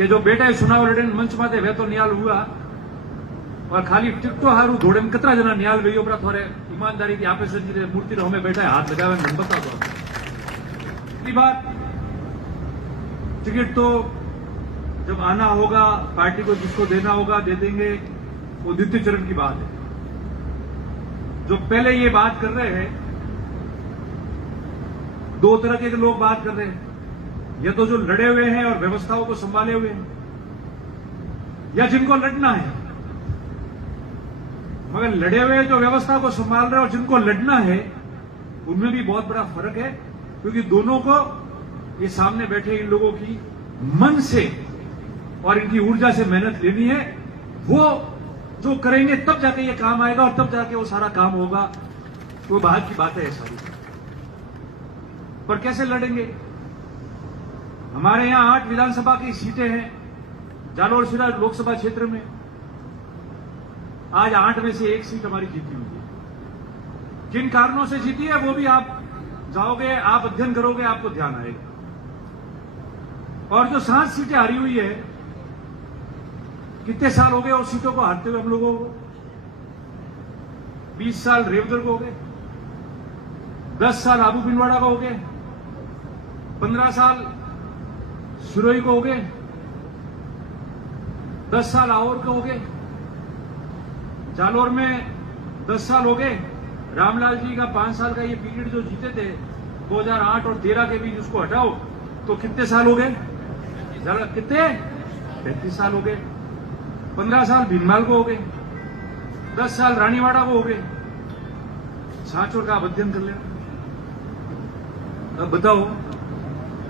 કે જો બેટાએ ચુનાવ લડીને મંચ માથે વહેતો ન્યાલ હુआ और खाली टिकटो हारू धोड़े में कितना जना न्याल वेयो पर थोड़े ईमानदारी की आपे से मूर्ति रो हमें बैठा है हाथ लगावे मैं बता दो पहली बात टिकट तो जब आना होगा पार्टी को जिसको देना होगा दे देंगे वो द्वितीय चरण की बात है। जो पहले ये बात कर रहे हैं दो तरह के लोग बात कर रहे हैं, या तो जो लड़े हुए हैं और व्यवस्थाओं को संभाले हुए हैं, या जिनको लड़ना है। मगर लड़े हुए जो व्यवस्था को संभाल रहे हैं और जिनको लड़ना है उनमें भी बहुत बड़ा फर्क है, क्योंकि दोनों को ये सामने बैठे इन लोगों की मन से और इनकी ऊर्जा से मेहनत लेनी है। वो जो करेंगे तब जाके ये काम आएगा और तब जाके वो सारा काम होगा। वो बात की बात है सारी, पर कैसे लड़ेंगे? हमारे यहां 8 विधानसभा की सीटें हैं जालोर सिरा लोकसभा क्षेत्र में। आज 8 में से 1 सीट हमारी जीती हुई है। किन कारणों से जीती है वो भी आप जाओगे, आप अध्ययन करोगे, आपको ध्यान आएगा। और जो 7 सीटें हारी हुई है, कितने साल हो गए उस सीटों को हारते हुए हम लोगों को? 20 साल रेवदर को हो गए, 10 साल आबू पिंडवाड़ा को हो गए, 15 साल सुरोई को हो गए, 10 साल आहोर को हो गए, जालोर में 10 साल हो गए। रामलाल जी का 5 साल का ये पीरियड जो जीते थे 2008 और 13 के बीच, उसको हटाओ तो कितने साल हो गए? कितने? 35 साल हो गए। 15 साल भीनमाल को हो गए, 10 साल रानीवाड़ा को हो गए। सांचोर का आप अध्ययन कर लेना। अब बताओ,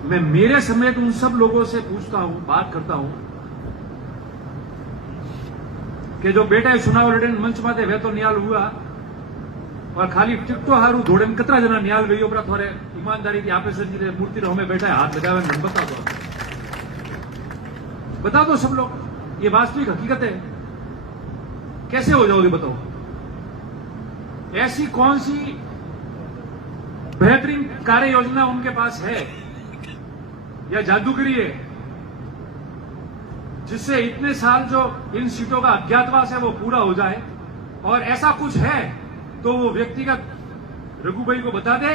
मैं मेरे समेत उन सब लोगों से पूछता हूं, बात करता हूं कि जो बेटा चुनाव लड़े मंच माथे वहतो न्याल हुआ और खाली टिकटो हारू धोड़े में कितना जना न्याल वेयो पर थोड़े ईमानदारी की आपे से मूर्ति रो हमें बैठा है हाथ लगावे मैं बता दो सब लोग, ये वास्तविक हकीकत है। कैसे हो जाओगे बताओ? ऐसी कौन सी बेहतरीन कार्य योजना उनके पास है या जादूगरी है जिससे इतने साल जो इन सीटों का अज्ञातवास है वो पूरा हो जाए? और ऐसा कुछ है तो वो व्यक्तिगत रघु भाई को बता दे,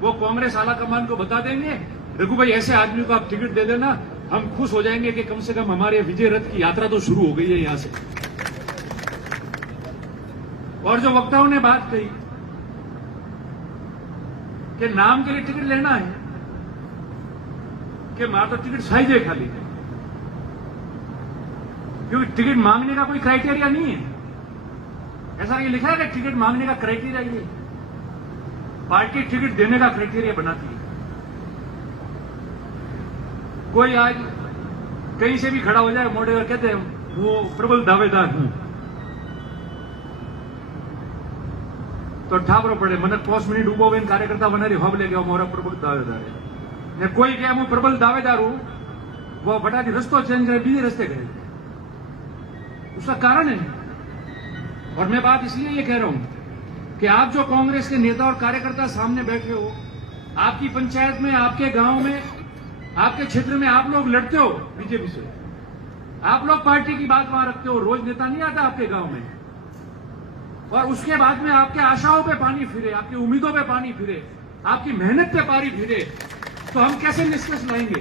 वो कांग्रेस आला कमान को बता देंगे, रघु भाई ऐसे आदमी को आप टिकट दे देना, हम खुश हो जाएंगे कि कम से कम हमारे विजय रथ की यात्रा तो शुरू हो गई है यहां से। और जो वक्ताओं ने बात कही कि नाम के लिए टिकट लेना है, कि मां तो टिकट साइज है खाली, क्योंकि टिकट मांगने का कोई क्राइटेरिया नहीं है। ऐसा नहीं लिखा है कि टिकट मांगने का क्राइटेरिया ये, पार्टी टिकट देने का क्राइटेरिया बनाती है। कोई आज कहीं से भी खड़ा हो जाए मोटे और कहते हैं वो प्रबल दावेदार हूं, तो ठाबरो पड़े मन 5 मिनिट उभो होने कार्यकर्ता बनारी हब ले गया मोरा प्रबल दावेदार है। कोई कहे मैं प्रबल दावेदार हूं, वो बटाती रस्तो चेंज करे बीजे रस्ते गए, उसका कारण है। और मैं बात इसलिए ये कह रहा हूं कि आप जो कांग्रेस के नेता और कार्यकर्ता सामने बैठे हो, आपकी पंचायत में, आपके गांव में, आपके क्षेत्र में आप लोग लड़ते हो बीजेपी से, आप लोग पार्टी की बात वहां रखते हो, रोज नेता नहीं आता आपके गांव में, और उसके बाद में आपके आशाओं पे पानी फिरे, आपकी उम्मीदों पे पानी फिरे, आपकी मेहनत पे पानी फिरे, तो हम कैसे निष्कर्ष लाएंगे?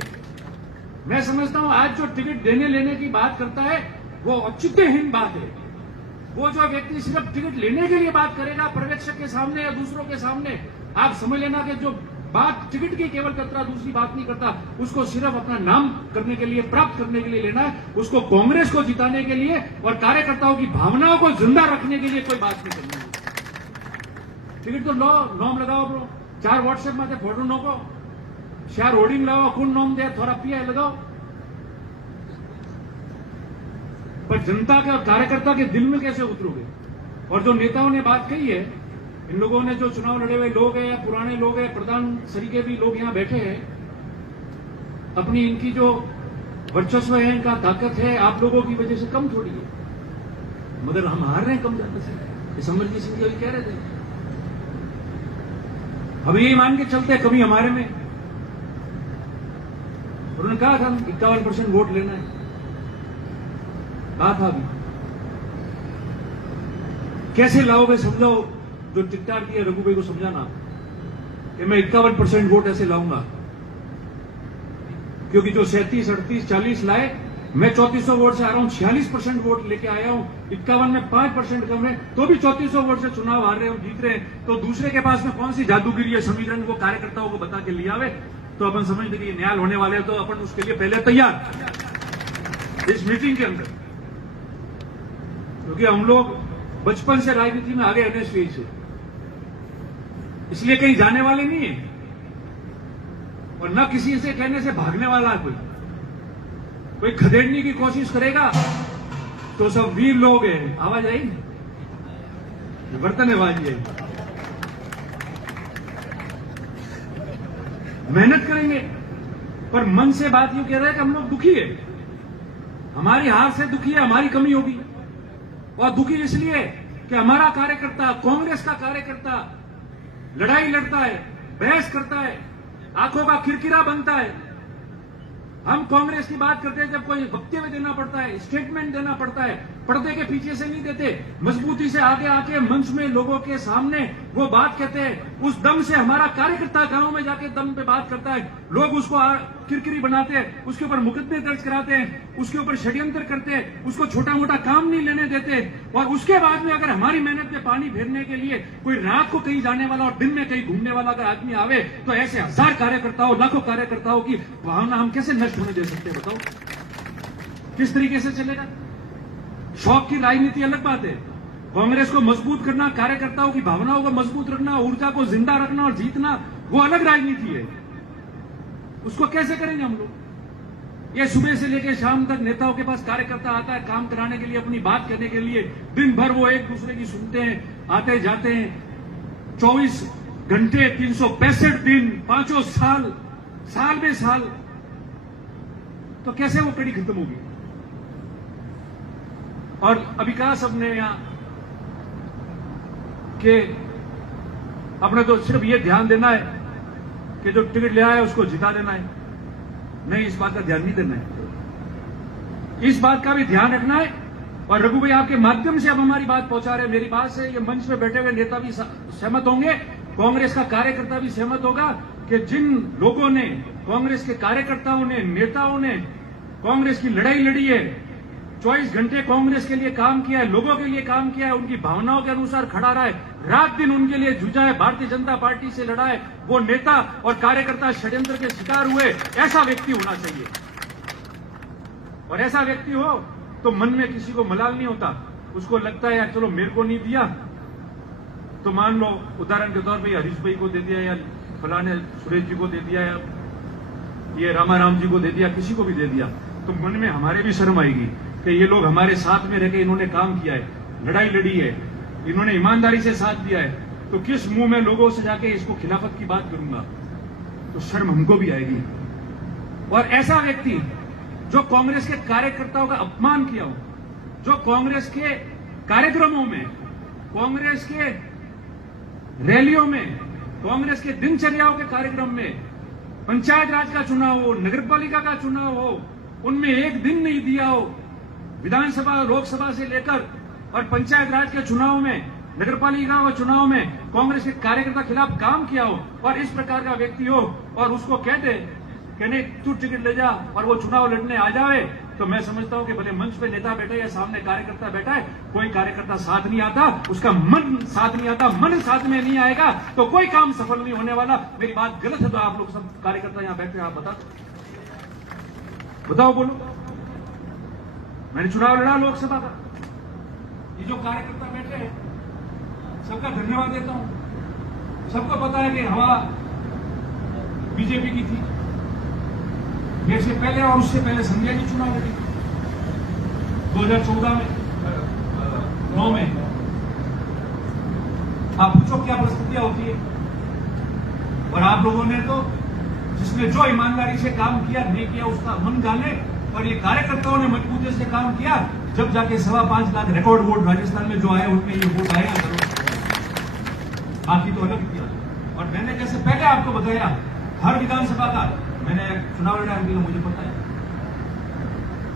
मैं समझता हूं आज जो टिकट देने लेने की बात करता है वो औचित्यहीन बात है। वो जो व्यक्ति सिर्फ टिकट लेने के लिए बात करेगा पर्यवेक्षक के सामने या दूसरों के सामने, आप समझ लेना कि जो बात टिकट की केवल करता, दूसरी बात नहीं करता, उसको सिर्फ अपना नाम करने के लिए, प्राप्त करने के लिए लेना है, उसको कांग्रेस को जिताने के लिए और कार्यकर्ताओं की भावनाओं को जिंदा रखने के लिए कोई बात नहीं करनी है। टिकट तो लो, नॉम लगाओ ब्रो, 4 व्हाट्सएप में फोटो नोको, 4 होर्डिंग लगाओ, कौन नॉम दे, थोड़ा पीआई लगाओ, पर जनता के और कार्यकर्ता के दिल में कैसे उतरोगे? और जो नेताओं ने बात कही है, इन लोगों ने जो चुनाव लड़े हुए लोग हैं, पुराने लोग हैं, प्रधान सरीके भी लोग यहां बैठे हैं, अपनी इनकी जो वर्चस्व है, इनका ताकत है, आप लोगों की वजह से कम थोड़ी है, मगर हम हार रहे हैं कम ज्यादा से। ये समरजीत सिंह जी कह रहे थे, अब यही मान के चलते कभी हमारे में, उन्होंने कहा था 51% वोट लेना है, कहा था अभी। कैसे लाओगे समझाओ, जो टिकटार दिया रघु भाई को समझाना कि मैं 51% वोट ऐसे लाऊंगा, क्योंकि जो 37, 38, 40 लाए, मैं 3400 वोट से आ रहा हूं, 46% वोट लेके आया हूं, 51 में 5% कम है, तो भी 3400 वोट से चुनाव हार रहे हो, जीत रहे हैं। तो दूसरे के पास में कौन सी जादूगिरी है समीकरण वो कार्यकर्ताओं को बता के लिया आवे, तो अपन समझते कि न्याय होने वाले हैं, तो अपन उसके लिए पहले तैयार इस मीटिंग के अंदर। क्योंकि हम लोग बचपन से राजनीति में आगे एनएसवी से, इसलिए कहीं जाने वाले नहीं है और न किसी से कहने से भागने वाला है। कोई खदेड़ने की कोशिश करेगा तो सब वीर लोग हैं। आवाज आई, बर्तन आवाज आई। मेहनत करेंगे, पर मन से बात यूं कह रहा है कि हम लोग दुखी है, हमारी हार से दुखी है, हमारी कमी होगी। और दुखी इसलिए कि हमारा कार्यकर्ता, कांग्रेस का कार्यकर्ता लड़ाई लड़ता है, बहस करता है, आंखों का किरकिरा बनता है। हम कांग्रेस की बात करते हैं जब कोई वक्तव्य देना पड़ता है, स्टेटमेंट देना पड़ता है, पर्दे के पीछे से नहीं देते, मजबूती से आगे आके मंच में लोगों के सामने वो बात कहते हैं। उस दम से हमारा कार्यकर्ता गांव में जाके दम पे बात करता है, लोग उसको किरकिरी बनाते हैं, उसके ऊपर मुकदमे दर्ज कराते हैं, उसके ऊपर षड्यंत्र करते हैं, उसको छोटा मोटा काम नहीं लेने देते। और उसके बाद में अगर हमारी मेहनत में पानी फेरने के लिए कोई रात को कहीं जाने वाला और दिन में कहीं घूमने वाला अगर आदमी आवे, तो ऐसे 1000 कार्यकर्ताओं, लाखों कार्यकर्ताओं की भावना हम कैसे नष्ट होने दे सकते हैं? बताओ किस तरीके से चलेगा? शौक की राजनीति अलग बात है, कांग्रेस को मजबूत करना, कार्यकर्ताओं की भावनाओं को मजबूत रखना, ऊर्जा को जिंदा रखना और जीतना, वो अलग राजनीति है। उसको कैसे करेंगे हम लोग? ये सुबह से लेकर शाम तक नेताओं के पास कार्यकर्ता आता है काम कराने के लिए, अपनी बात करने के लिए, दिन भर वो एक दूसरे की सुनते हैं, आते जाते हैं, 24 घंटे 365 दिन, 5 साल, साल में साल, तो कैसे वो कड़ी खत्म होगी? और अभी कहा सबने यहां कि अपने तो सिर्फ ये ध्यान देना है कि जो टिकट ले आया उसको जिता देना है। नहीं, इस बात का ध्यान नहीं देना है, इस बात का भी ध्यान रखना है। और रघु भाई आपके माध्यम से अब हमारी बात पहुंचा रहे हैं, मेरी बात से ये मंच में बैठे हुए नेता भी सहमत होंगे, कांग्रेस का कार्यकर्ता भी सहमत होगा कि जिन लोगों ने, कांग्रेस के कार्यकर्ताओं ने, नेताओं ने कांग्रेस की लड़ाई लड़ी है, 24 घंटे कांग्रेस के लिए काम किया है, लोगों के लिए काम किया है, उनकी भावनाओं के अनुसार खड़ा रहा है, रात दिन उनके लिए जूझा है, भारतीय जनता पार्टी से लड़ा है, वो नेता और कार्यकर्ता षड्यंत्र के शिकार हुए, ऐसा व्यक्ति होना चाहिए। और ऐसा व्यक्ति हो तो मन में किसी को मलाल नहीं होता, उसको लगता है यार चलो मेरे को नहीं दिया तो मान लो उदाहरण के तौर पर हरीश भाई को दे दिया, या फलाने सुरेश जी को दे दिया, या ये रामाराम जी को दे दिया, किसी को भी दे दिया, तो मन में हमारे भी शर्म आएगी कि ये लोग हमारे साथ में रहकर इन्होंने काम किया है, लड़ाई लड़ी है, इन्होंने ईमानदारी से साथ दिया है, तो किस मुंह में लोगों से जाके इसको खिलाफत की बात करूंगा? तो शर्म हमको भी आएगी। और ऐसा व्यक्ति जो कांग्रेस के कार्यकर्ताओं का अपमान किया हो, जो कांग्रेस के कार्यक्रमों में, कांग्रेस के रैलियों में, कांग्रेस के दिनचर्याओं के कार्यक्रम में, पंचायत राज का चुनाव हो, नगरपालिका का चुनाव हो, उनमें एक दिन नहीं दिया हो, विधानसभा, लोकसभा से लेकर और पंचायत राज के चुनाव में, नगरपालिका व चुनाव में कांग्रेस के कार्यकर्ता खिलाफ काम किया हो, और इस प्रकार का व्यक्ति हो और उसको कहते कि नहीं तू टिकट ले जा और वो चुनाव लड़ने आ जाए, तो मैं समझता हूं कि भले मंच पे नेता बैठा है या सामने कार्यकर्ता बैठा है, कोई कार्यकर्ता साथ नहीं आता, उसका मन साथ नहीं आता, मन साथ में नहीं आएगा तो कोई काम सफल नहीं होने वाला। मेरी बात गलत है तो आप लोग सब कार्यकर्ता यहां बैठे, आप बताओ, बोलो। मैंने चुनाव लड़ा लोकसभा का, ये जो कार्यकर्ता बैठे हैं सबका धन्यवाद देता हूं। सबको पता है कि हवा बीजेपी की थी, मेरे से पहले और उससे पहले संजय जी चुनाव लड़ी 2014 में, 9 में। आप पूछो क्या परिस्थितियां होती है, और आप लोगों ने तो जिसने जो ईमानदारी से काम किया, नहीं किया उसका मन जाने, और ये कार्यकर्ताओं ने मजबूती से काम किया, जब जाके 5.25 लाख रिकॉर्ड वोट राजस्थान में जो आए उनमें ये वोट आएगा जरूर, बाकी तो अलग किया। और मैंने जैसे पहले आपको बताया, हर विधानसभा का मैंने चुनाव लड़ा है, मुझे पता है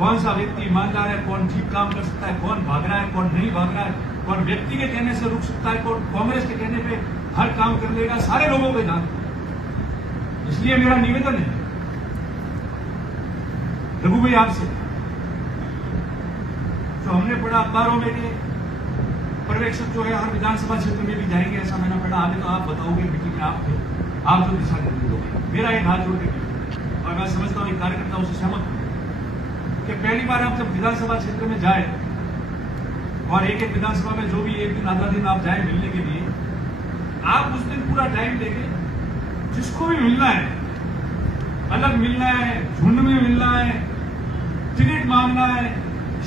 कौन सा व्यक्ति ईमानदार है, कौन ठीक काम कर सकता है, कौन भाग रहा है, कौन नहीं भाग रहा है, कौन व्यक्ति के कहने से रुक सकता है, कौन कांग्रेस के कहने पे हर काम कर लेगा, सारे लोगों को जानते। इसलिए मेरा निवेदन है रघु भाई आपसे, जो हमने पढ़ा अखबारों में कि पर्यवेक्षक जो है हर विधानसभा क्षेत्र में भी जाएंगे, ऐसा मैंने पढ़ा। आगे तो आप बताओगे मीटिंग में, आप जो दिशा निर्देश दोगे। मेरा एक हाथ जोड़ के और मैं समझता हूँ कार्यकर्ताओं से सहमत हूं कि पहली बार आप जब विधानसभा क्षेत्र में जाए और एक एक विधानसभा में जो भी एक दिन आधा दिन आप जाए मिलने के लिए, आप उस दिन पूरा टाइम देंगे, जिसको भी मिलना है, अलग मिलना है, झुंड में मिलना है, टिकट मांगना है,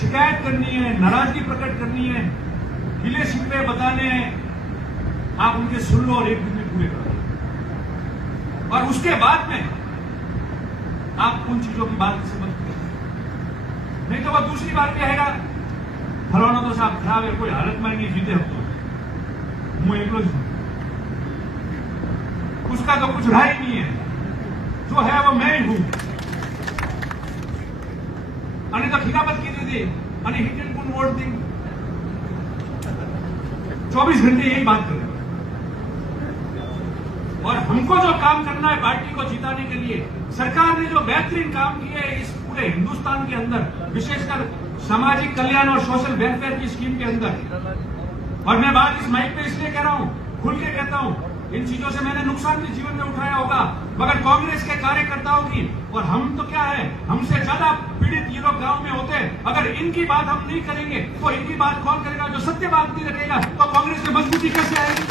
शिकायत करनी है, नाराजगी प्रकट करनी है, गिले शिकवे बताने हैं, आप उनके सुन लो और एक दिन में पूरे करो। और उसके बाद में आप उन चीजों की बात से मत करें, नहीं तो वह दूसरी बार कहेगा फलाना तो साहब खराब है, कोई हालत में नहीं जीते हम तो मैं एकलो हूं, उसका तो कुछ रहा ही नहीं है, जो है वो मैं ही हूं। અને તો ખિલાફત કીધી थी અને હિટ એન્ડ વોટ थी, 24 घंटे यही बात करें। और हमको जो काम करना है पार्टी को जिताने के लिए, सरकार ने जो बेहतरीन काम किए है इस पूरे हिंदुस्तान के अंदर, विशेषकर सामाजिक कल्याण और सोशल वेलफेयर की स्कीम के अंदर, और मैं बात इस माइक पे इसलिए कह रहा हूं, खुल के कहता हूं, इन चीजों से मैंने नुकसान भी जीवन में उठाया होगा, मगर कांग्रेस के कार्यकर्ताओं की, और हम तो क्या है, हमसे ज्यादा पीड़ित ये लोग गांव में होते हैं, अगर इनकी बात हम नहीं करेंगे तो इनकी बात कौन करेगा? जो सत्य बात नहीं रखेगा तो कांग्रेस में मजबूती कैसे आएगी,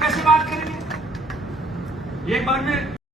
कैसे बात करेंगे? एक बार में